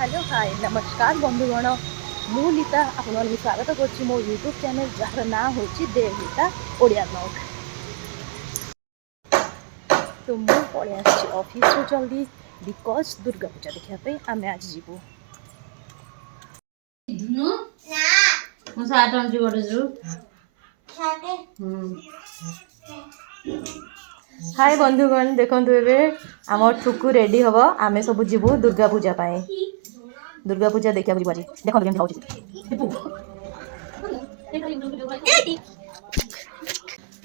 Hello hi नमस्कार बंधुगण मु लीता आपन स्वागत करुच्ची मो यूट्यूब चैनल जार ना हूँ देवलीता ओडिया ब्लॉग। तो मु पड़े ऑफिस रू जल्दी बिकज दुर्गा पूजा देखा आम आज जीवु। हाय बंधुगण देखु आम ठुकु रेडी हम आम सब जीवु दुर्गा पूजा पाए। दुर्गा पूजा देखा देखो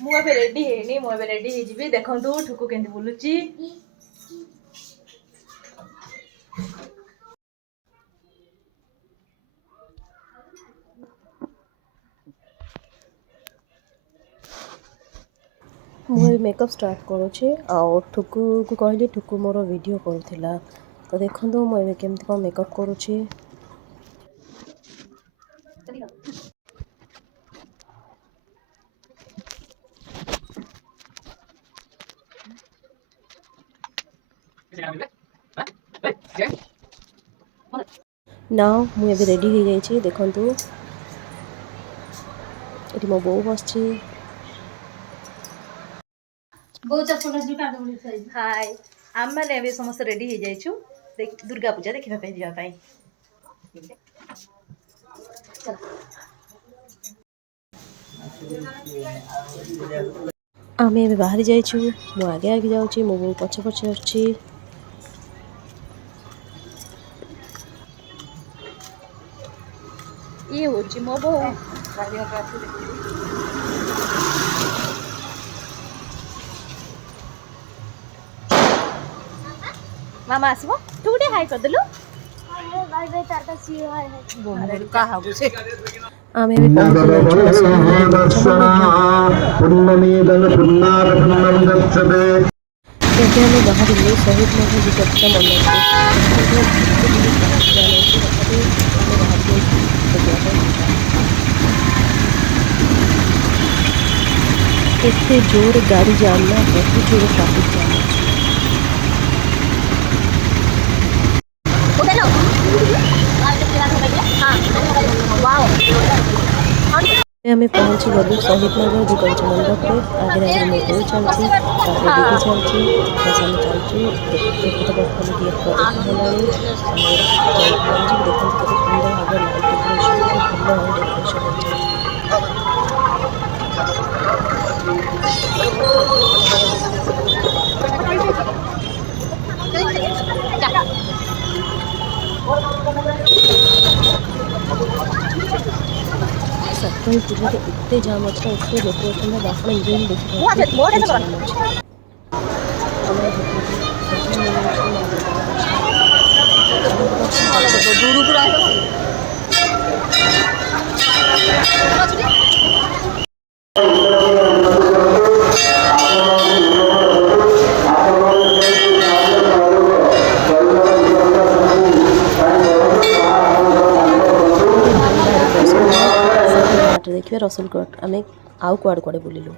मुझे रेडी है मुझे रेडी हो देखु ठुकु के बुलुची। मुझे मेकअप स्टार्ट करुचे ठुकु को कहली ठुकु मोर वीडियो करूला तो देखो मुझे केमती कौन मेकअप करुचे। ना मुझे रेडी हो जाइए देखु ये मो बो बस। हाय आम मैंने समस्त रेडी हो जाइछु दुर्गा पूजा देखा जावाई। आम ए बाहरी जाइछु मु आगे आगे जाऊँगी मो बो पछे पछे अच्छी। ये होची मो बो मामा आसबो तू गोटे हाई कर देलु आमे भी बाहर शहीद एते जोर गाड़ी जामना बहुत जोर ट्रैफिक जाम हमें पहुंची गलु शहीद नगर दुकान मंडप आगे आगे मैं बोल चलती दीदी चलती चलती देखते गेट पहुंची देखते केते सुंदर भाव लाइट डेकोरेशन भल भाव डेकोरेशन सप्तमी पूजा के इतने जाम अच्छा इतने लोग अच्छा बापा इंजन देखिए देखिए रसुलगढ़ आम आउ कुआड़े कुआड़े बुलिलु।